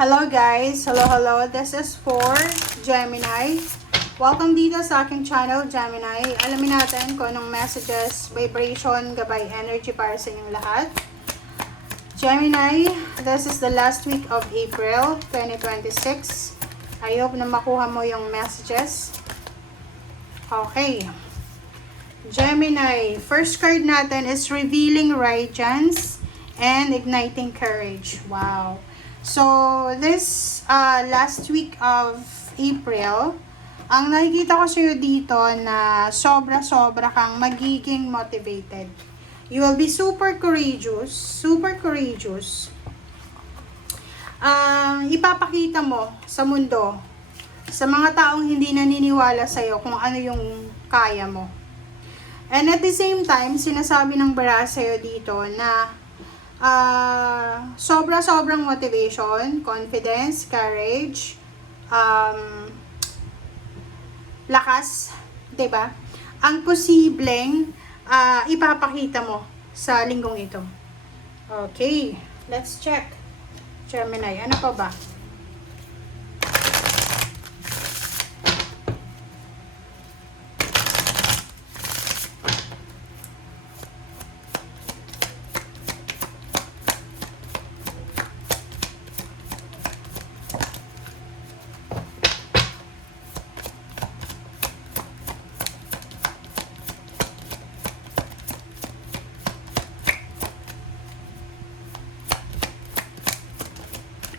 Hello guys! Hello! This is for Gemini. Welcome dito sa aking channel, Gemini. Alamin natin kung anong messages, vibration, gabay, energy para sa inyong lahat. Gemini, this is the last week of April 2026. I hope na makuha mo yung messages. Okay. Gemini, first card natin is Revealing Radiance and Igniting Courage. Wow. So, this last week of April, ang nakikita ko sa'yo dito na sobra-sobra kang magiging motivated. You will be super courageous. Ipapakita mo sa mundo, sa mga taong hindi naniniwala sa'yo kung ano yung kaya mo. And at the same time, sinasabi ng bara sa'yo dito na sobrang motivation, confidence, courage, lakas, 'di ba? Ang posibleng ipapakita mo sa linggong ito. Okay, let's check. Gemini, ano pa ba?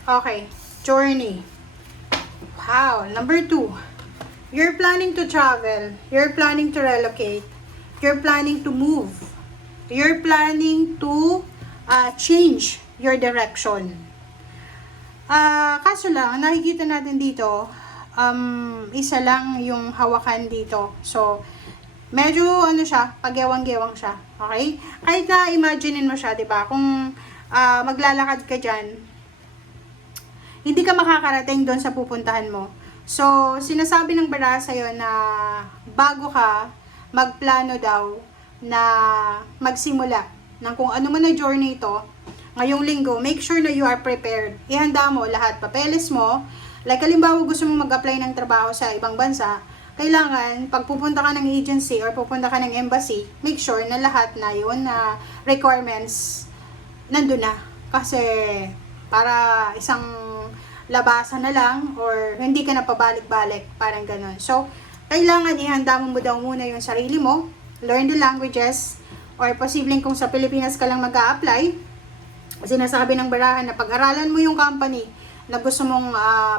Okay, journey. Wow, number 2. You're planning to travel. You're planning to relocate. You're planning to move. You're planning to change your direction. Kaso lang, nakikita natin dito, isa lang yung hawakan dito. So, medyo ano siya, pagyawang-gewang siya. Okay? Kahit na imaginein mo siya, 'di ba? Kung maglalakad ka diyan, hindi ka makakarating doon sa pupuntahan mo. So, sinasabi ng bara sa'yo na bago ka magplano daw na magsimula ng kung ano man na journey ito, ngayong linggo, make sure na you are prepared. Ihanda mo lahat, papeles mo. Like, halimbawa gusto mong mag-apply ng trabaho sa ibang bansa, kailangan, pag pupunta ka ng agency or pupunta ka ng embassy, make sure na lahat na yun na requirements nandun na. Kasi, para isang labasan na lang or hindi ka na pabalik-balik, parang ganun. So, kailangan ihanda mo daw muna yung sarili mo, learn the languages, or posibleng kung sa Pilipinas ka lang mag-a-apply, sinasabi ng barahan na pag-aralan mo yung company na gusto mong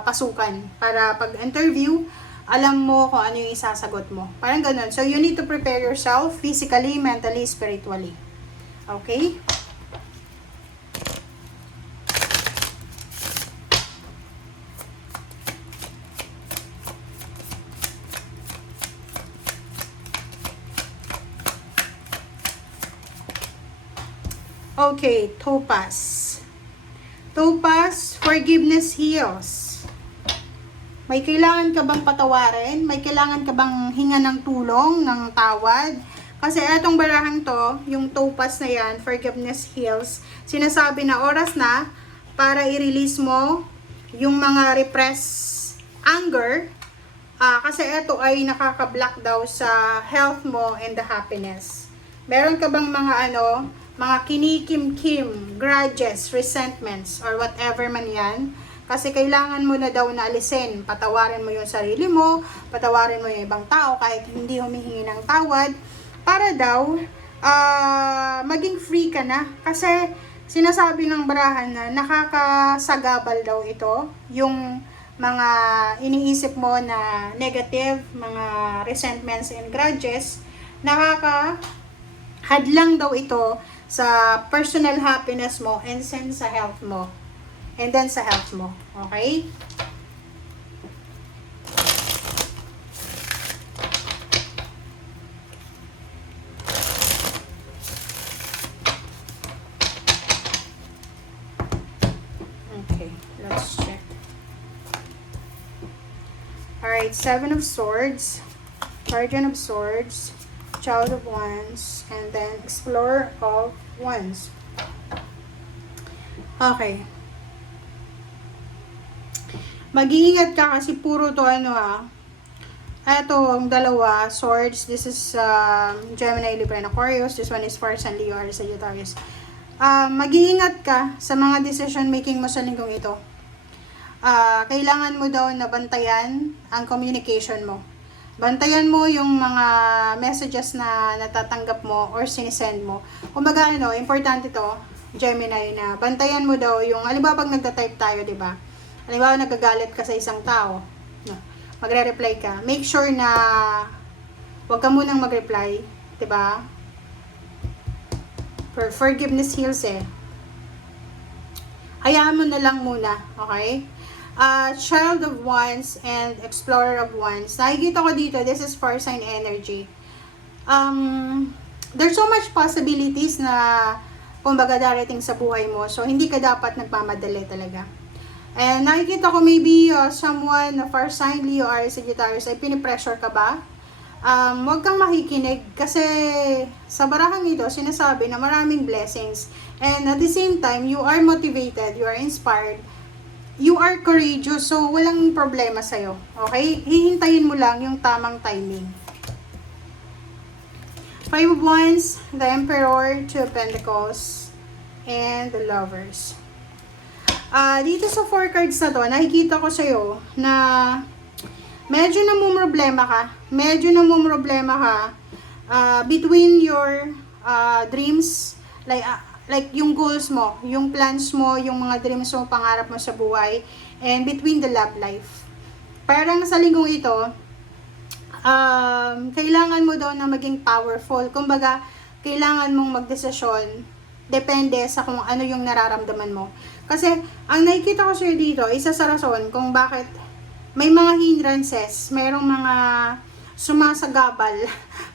pasukan para pag-interview, alam mo kung ano yung isasagot mo. Parang ganun. So, you need to prepare yourself physically, mentally, spiritually. Okay? Okay, Topaz. Topaz, forgiveness heals. May kailangan ka bang patawarin? May kailangan ka bang hinga ng tulong, ng tawad? Kasi etong barahang to, yung Topaz na yan, forgiveness heals, sinasabi na oras na para i-release mo yung mga repressed anger, kasi ito ay nakaka-block daw sa health mo and the happiness. Meron ka bang mga kinikim-kim, grudges, resentments, or whatever man yan, kasi kailangan mo na daw na alisin. Patawarin mo yung sarili mo, patawarin mo yung ibang tao kahit hindi humihingi ng tawad, para daw maging free ka na. Kasi sinasabi ng barahan na nakakasagabal daw ito, yung mga iniisip mo na negative, mga resentments and grudges, hadlang daw ito sa personal happiness mo and then sa health mo. Okay? Okay, let's check. Alright, 7 of Swords, Guardian of Swords, Child of Wands, and then Explorer of Wands. Okay. Mag-iingat ka kasi puro to ano ha. Eto, ang dalawa, swords. This is Gemini, Libra, and Aquarius. This one is Fire Sign, Leo, or Sagittarius. Mag-iingat ka sa mga decision making mo sa linggong ito. Kailangan mo daw na bantayan ang communication mo. Bantayan mo yung mga messages na natatanggap mo or sinisend mo. Kumbaga, importante to, Gemini, na bantayan mo daw yung, halimbawa pag nagta-type tayo, di ba? Halimbawa, nagagalit ka sa isang tao, no, magre-reply ka. Make sure na huwag ka munang mag-reply, di ba? Forgiveness heals eh. Hayaan mo na lang muna, okay? Child of Wands and Explorer of Wands. Nakikita ko dito, this is fire sign energy. There's so much possibilities na kumbaga darating sa buhay mo. So, hindi ka dapat nagmamadali talaga. And nakikita ko maybe someone na fire sign, Leo, or Sagittarius, ay pinipressure ka ba? Huwag kang makikinig kasi sa barahang ito, sinasabi na maraming blessings. And at the same time, you are motivated, you are inspired, you are courageous, so walang problema sa'yo. Okay? Hihintayin mo lang yung tamang timing. Five of Wands, the Emperor, Two of Pentacles, and the Lovers. Dito sa 4 cards na to, nakikita ko sa'yo na medyo namumroblema ka. Between your dreams, like yung goals mo, yung plans mo, yung mga dreams mo, pangarap mo sa buhay, and between the love life. Parang sa linggong ito, kailangan mo daw na maging powerful. Kumbaga, kailangan mong magdesisyon depende sa kung ano yung nararamdaman mo. Kasi, ang nakikita ko sa'yo dito, isa sa rason kung bakit may mga hindrances, mayroong mga sumasagabal,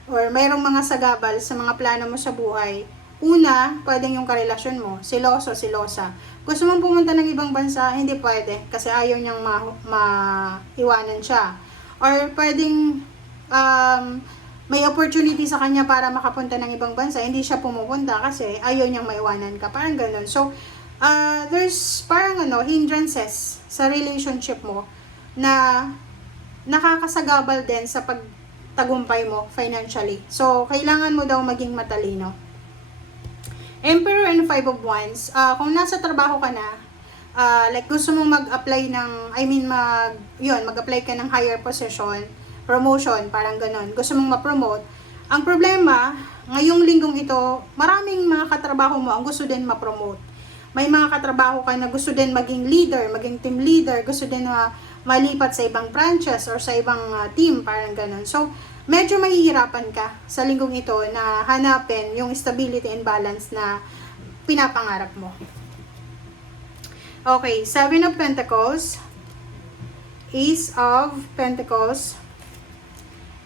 or mayroong mga sagabal sa mga plano mo sa buhay. Una, pwedeng yung karelasyon mo, siloso, silosa. Gusto mong pumunta ng ibang bansa, hindi pwede, kasi ayaw niyang maiwanan siya. Or pwedeng may opportunity sa kanya para makapunta ng ibang bansa, hindi siya pumupunta kasi ayaw niyang maiwanan ka. Parang ganun. So, there's parang hindrances sa relationship mo na nakakasagabal din sa pagtagumpay mo financially. So, kailangan mo daw maging matalino. Emperor and Five of Wands, kung nasa trabaho ka na, like gusto mong mag-apply ng, mag-apply ka ng higher position, promotion, parang ganon. Gusto mong ma-promote. Ang problema, ngayong linggong ito, maraming mga katrabaho mo ang gusto din ma-promote. May mga katrabaho ka na gusto din maging leader, maging team leader, gusto din malipat sa ibang branches or sa ibang team, parang ganon. So, medyo mahihirapan ka sa linggong ito na hanapin yung stability and balance na pinapangarap mo. Okay, Seven of Pentacles, Ace of Pentacles,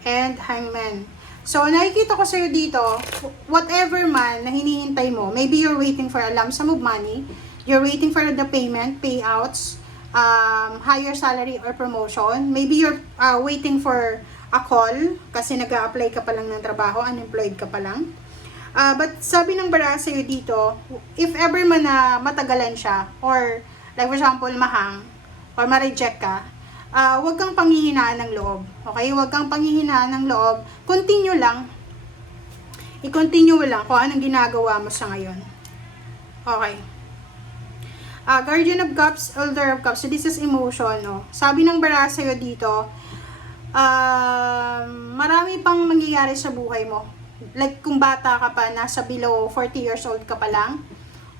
and Hangman. So, nakikita ko sa'yo dito, whatever man na hinihintay mo, maybe you're waiting for a lump sum of money, you're waiting for the payment, payouts, higher salary or promotion, maybe you're waiting for a call, kasi nag-a-apply ka pa lang ng trabaho, unemployed ka pa lang. But sabi ng bara sa'yo dito, if ever man na matagalan siya, or like for example, mahang, or ma-reject ka, huwag kang panghihinaan ng loob. Okay? Huwag kang panghihinaan ng loob. Continue lang. I-continue lang kung anong ginagawa mo sa ngayon. Okay. Guardian of Cups, Elder of Cups. So, this is emotion, no? Sabi ng bara sa'yo dito, marami pang mangyayari sa buhay mo. Like, kung bata ka pa, nasa below 40 years old ka pa lang,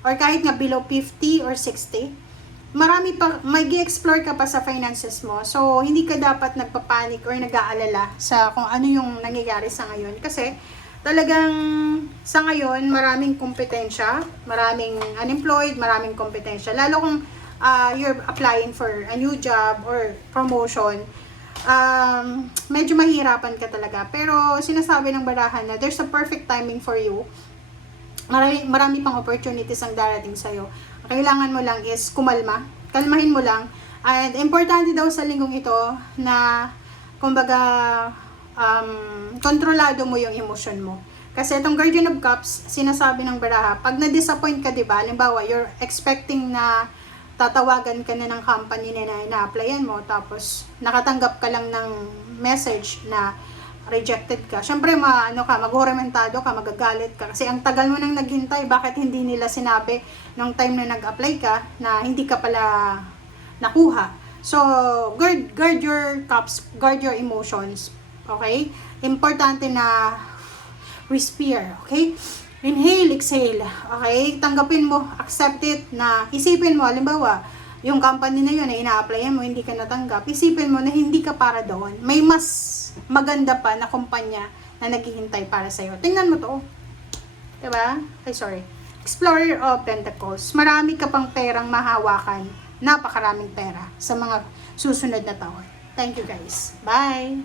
or kahit nga below 50 or 60, marami pa, mag-explore ka pa sa finances mo. So, hindi ka dapat nagpapanik or nag-aalala sa kung ano yung nangyayari sa ngayon. Kasi, talagang sa ngayon, maraming kompetensya, maraming unemployed, maraming kompetensya. Lalo kung you're applying for a new job or promotion, medyo mahirapan ka talaga. Pero, sinasabi ng barahan na there's a perfect timing for you. Marami pang opportunities ang darating sa'yo. Kailangan mo lang is kumalma. Kalmahin mo lang. And importante daw sa linggong ito na, kumbaga, kontrolado mo yung emosyon mo. Kasi itong Guardian of Cups, sinasabi ng baraha, pag na-disappoint ka, diba? Halimbawa, you're expecting na tatawagan ka na ng company na ina-applyan mo, tapos nakatanggap ka lang ng message na rejected ka. Syempre, maghuramentado ka, magagalit ka. Kasi ang tagal mo nang naghintay, bakit hindi nila sinabi nung time na nag-apply ka na hindi ka pala nakuha? So, guard your cups, guard your emotions. Okay? Importante na respire. Okay? Inhale, exhale. Okay? Tanggapin mo, accept it, na isipin mo, halimbawa, yung company na yun na ina-applyan mo, hindi ka natanggap, isipin mo na hindi ka para doon. May mas maganda pa na kumpanya na naghihintay para sa'yo. Tingnan mo to. Diba? Ay, sorry. Explorer of Pentacles. Marami ka pang perang mahawakan. Napakaraming pera sa mga susunod na taon. Thank you guys. Bye!